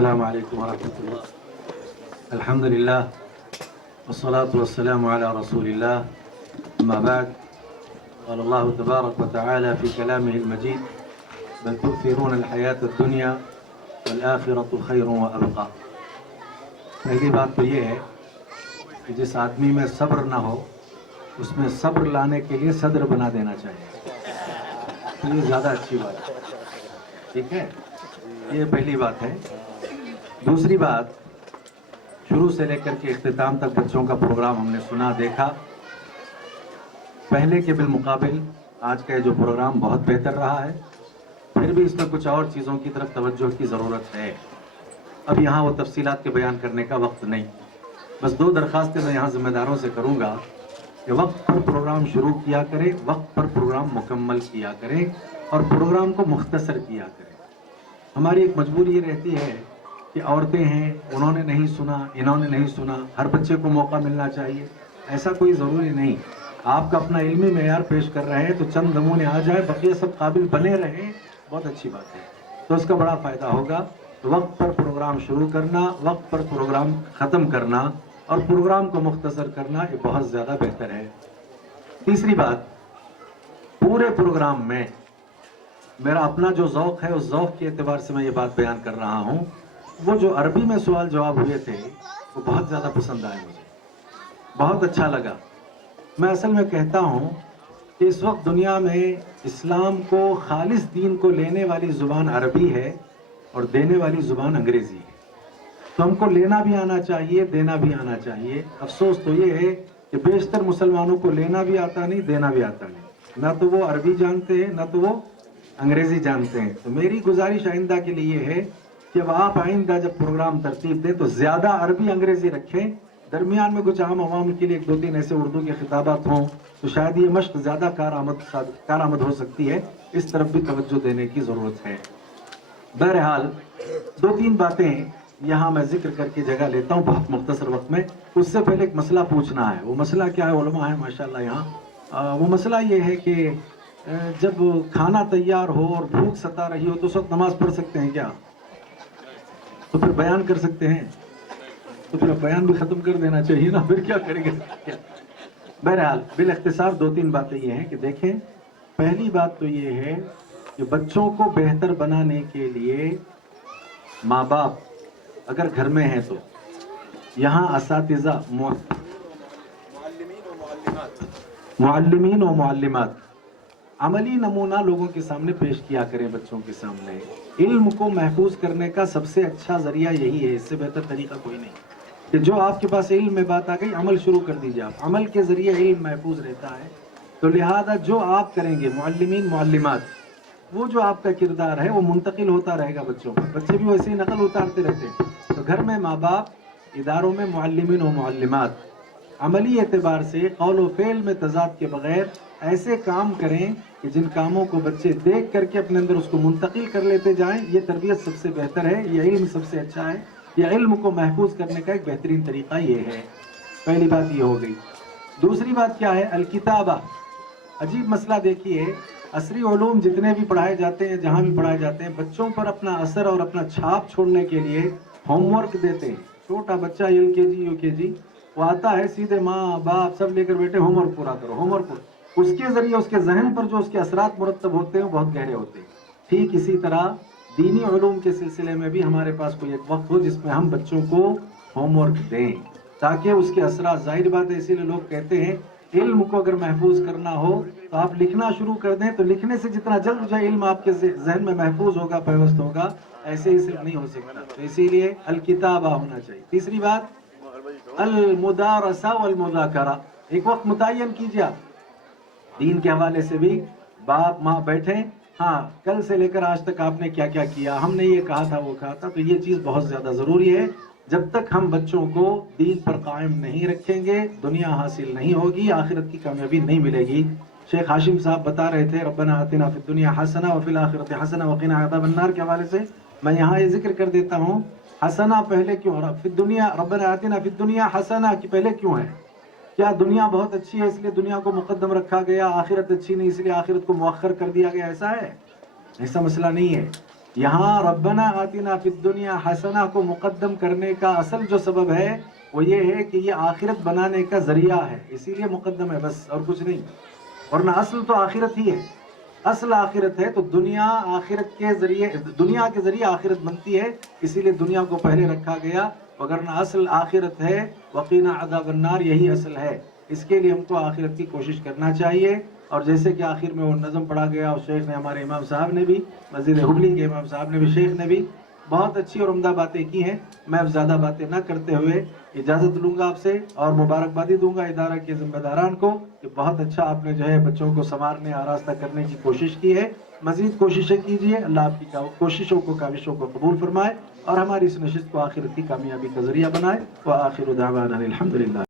السلام علیکم ورحمۃ اللہ. الحمد للہ والصلاة والسلام على رسول الله. أما بعد، قال الله تبارك وتعالى في كلامه المجيد: بل تؤثرون الحياة الدنيا والآخرة خير وأبقى. پہلی بات تو یہ ہے کہ جس آدمی میں صبر نہ ہو اس میں صبر لانے کے لیے صدر بنا دینا چاہیے. تو یہ زیادہ اچھی بات ہے. ٹھیک ہے، یہ پہلی بات ہے. دوسری بات، شروع سے لے کر کے اختتام تک بچوں کا پروگرام ہم نے سنا دیکھا. پہلے کے بالمقابل آج کا یہ جو پروگرام بہت بہتر رہا ہے. پھر بھی اس میں کچھ اور چیزوں کی طرف توجہ کی ضرورت ہے. اب یہاں وہ تفصیلات کے بیان کرنے کا وقت نہیں. بس دو درخواستیں میں یہاں ذمہ داروں سے کروں گا کہ وقت پر پروگرام شروع کیا کریں، وقت پر پروگرام مکمل کیا کریں اور پروگرام کو مختصر کیا کریں. ہماری ایک مجبوری یہ رہتی ہے کہ عورتیں ہیں، انہوں نے نہیں سنا، انہوں نے نہیں سنا، ہر بچے کو موقع ملنا چاہیے. ایسا کوئی ضروری نہیں. آپ کا اپنا علمی معیار پیش کر رہے ہیں تو چند نمونے آ جائے، بقیہ سب قابل بنے رہیں، بہت اچھی بات ہے. تو اس کا بڑا فائدہ ہوگا. وقت پر پروگرام شروع کرنا، وقت پر پروگرام ختم کرنا اور پروگرام کو مختصر کرنا یہ بہت زیادہ بہتر ہے. تیسری بات، پورے پروگرام میں میرا اپنا جو ذوق ہے اس ذوق کے اعتبار سے میں یہ بات بیان کر رہا ہوں. وہ جو عربی میں سوال جواب ہوئے تھے وہ بہت زیادہ پسند آئے مجھے، بہت اچھا لگا. میں اصل میں کہتا ہوں کہ اس وقت دنیا میں اسلام کو خالص دین کو لینے والی زبان عربی ہے اور دینے والی زبان انگریزی ہے. تو ہم کو لینا بھی آنا چاہیے، دینا بھی آنا چاہیے. افسوس تو یہ ہے کہ بیشتر مسلمانوں کو لینا بھی آتا نہیں، دینا بھی آتا نہیں. نہ تو وہ عربی جانتے ہیں، نہ تو وہ انگریزی جانتے ہیں. تو میری گزارش آئندہ کے لیے یہ ہے کہ اب آپ آئندہ جب پروگرام ترتیب دیں تو زیادہ عربی انگریزی رکھیں، درمیان میں کچھ عام عوام کے لیے ایک دو تین ایسے اردو کے خطابات ہوں تو شاید یہ مشق زیادہ کارآمد ہو سکتی ہے. اس طرف بھی توجہ دینے کی ضرورت ہے. بہرحال دو تین باتیں یہاں میں ذکر کر کے جگہ لیتا ہوں بہت مختصر وقت میں. اس سے پہلے ایک مسئلہ پوچھنا ہے. وہ مسئلہ کیا ہے؟ علماء ہے ماشاءاللہ یہاں. وہ مسئلہ یہ ہے کہ جب کھانا تیار ہو اور بھوک ستا رہی ہو تو اس وقت نماز پڑھ سکتے ہیں کیا؟ تو پھر بیان کر سکتے ہیں؟ تو پھر بیان بھی ختم کر دینا چاہیے نا، پھر کیا کریں گے؟ بہرحال بالاختصار دو تین باتیں یہ ہیں کہ دیکھیں، پہلی بات تو یہ ہے کہ بچوں کو بہتر بنانے کے لیے ماں باپ اگر گھر میں ہیں تو یہاں اساتذہ، معلمین و معلمات عملی نمونہ لوگوں کے سامنے پیش کیا کریں. بچوں کے سامنے علم کو محفوظ کرنے کا سب سے اچھا ذریعہ یہی ہے. اس سے بہتر طریقہ کوئی نہیں کہ جو آپ کے پاس علم میں بات آ گئی عمل شروع کر دیجیے. آپ عمل کے ذریعے علم محفوظ رہتا ہے. تو لہذا جو آپ کریں گے معلمین معلمات، وہ جو آپ کا کردار ہے وہ منتقل ہوتا رہے گا بچوں پر. بچے بھی ویسے ہی نقل اتارتے رہتے ہیں. تو گھر میں ماں باپ، اداروں میں معلمین و معلمات عملی اعتبار سے قول و فعل میں تضاد کے بغیر ایسے کام کریں کہ جن کاموں کو بچے دیکھ کر کے اپنے اندر اس کو منتقل کر لیتے جائیں. یہ تربیت سب سے بہتر ہے، یہ علم سب سے اچھا ہے. یہ علم کو محفوظ کرنے کا ایک بہترین طریقہ یہ ہے. پہلی بات یہ ہو گئی. دوسری بات کیا ہے؟ الکتابہ. عجیب مسئلہ دیکھیے، عصری علوم جتنے بھی پڑھائے جاتے ہیں، جہاں بھی پڑھائے جاتے ہیں، بچوں پر اپنا اثر اور اپنا چھاپ چھوڑنے کے لیے ہوم ورک دیتے ہیں. چھوٹا بچہ ایل کے جی یو کے جی وہ آتا ہے، سیدھے ماں باپ سب لے کر بیٹھے ہوم ورک پورا کرو، ہوم ورک. اس کے ذریعے اس کے ذہن پر جو اس کے اثرات مرتب ہوتے ہیں وہ بہت گہرے ہوتے ہیں. ٹھیک اسی طرح دینی علوم کے سلسلے میں بھی ہمارے پاس کوئی ایک وقت ہو جس میں ہم بچوں کو ہوم ورک دیں تاکہ اس کے اثرات، ظاہر بات ہے اسی لیے لوگ کہتے ہیں علم کو اگر محفوظ کرنا ہو تو آپ لکھنا شروع کر دیں. تو لکھنے سے جتنا جلد جو علم آپ کے ذہن میں محفوظ ہوگا، پیوست ہوگا، ایسے ہی صرف نہیں ہو سکتا. تو اسی لیے الکتابہ ہونا چاہیے. تیسری بات المدارسہ والمذاکرہ. ایک وقت متعین کیجیے. آپ دین کے حوالے سے بھی باپ ماں بیٹھیں، ہاں کل سے لے کر آج تک آپ نے کیا کیا کیا، ہم نے یہ کہا تھا وہ کہا تھا. تو یہ چیز بہت زیادہ ضروری ہے. جب تک ہم بچوں کو دین پر قائم نہیں رکھیں گے دنیا حاصل نہیں ہوگی، آخرت کی کامیابی نہیں ملے گی. شیخ ہاشم صاحب بتا رہے تھے ربنا آتنا فی الدنیا حسنہ وفی الآخرۃ حسنہ وقنا عذاب النار کے حوالے سے. میں یہاں یہ ذکر کر دیتا ہوں، حسنہ پہلے کیوں، فی الدنیا ربنا آتنا فی الدنیا حسنہ کی پہلے کیوں ہے؟ کیا دنیا بہت اچھی ہے اس لیے دنیا کو مقدم رکھا گیا، آخرت اچھی نہیں اس لیے آخرت کو مؤخر کر دیا گیا؟ ایسا ہے؟ ایسا مسئلہ نہیں ہے. یہاں ربنا آتنا فی الدنیا حسنہ کو مقدم کرنے کا اصل جو سبب ہے وہ یہ ہے کہ یہ آخرت بنانے کا ذریعہ ہے، اسی لیے مقدم ہے بس، اور کچھ نہیں، ورنہ اصل تو آخرت ہی ہے، اصل آخرت ہے، تو دنیا آخرت کے ذریعے، دنیا کے ذریعے آخرت بنتی ہے، اسی لیے دنیا کو پہلے رکھا گیا، وگرنہ اصل آخرت ہے، وقینا عذاب النار، یہی اصل ہے۔ اس کے لیے ہم کو آخرت کی کوشش کرنا چاہیے، اور جیسے کہ آخر میں وہ نظم پڑھا گیا، اور شیخ نے، ہمارے امام صاحب نے بھی، مسجد حبلی کے امام صاحب نے بھی، شیخ نے بھی بہت اچھی اور عمدہ باتیں کی ہیں۔ میں اب زیادہ باتیں نہ کرتے ہوئے اجازت لوں گا آپ سے، اور مبارکبادی دوں گا ادارہ کے ذمہ داران کو کہ بہت اچھا آپ نے جو ہے بچوں کو سنوارنے، آراستہ کرنے کی کوشش کی ہے۔ مزید کوششیں کیجیے، اللہ آپ کی کوششوں کو، کاوشوں کو قبول فرمائے، اور ہماری اس نشست کو آخرت کی کامیابی کا ذریعہ بنائے۔ وآخر دعوانا الحمدللہ۔